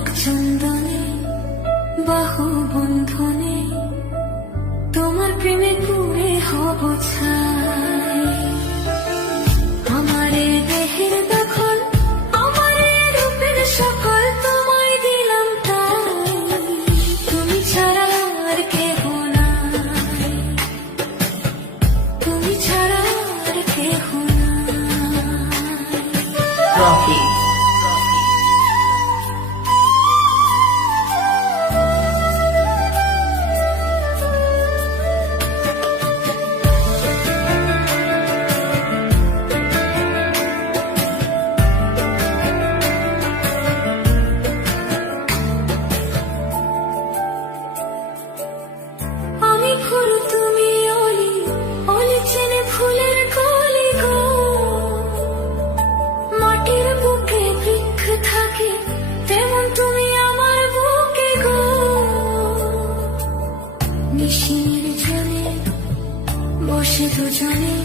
হোক চন্দনে বাহু বন্ধনে, তোমার প্রেমে পুরে হব ছাই। আমার এই দেহের দখল, আমার এই রূপের সকল তোমায় দিলাম তাই। তুমি ছাড়া আর কেহ নাই, তুমি ছাড়া আর কেহ নাই। ফুল তুমি অলি, অলি চেনে ফুলের কলি গো। মাটির বুকে বৃক্ষ থাকে, তেমন তুমি আমার বুকে গো। নিশির জলে বসে দুজনে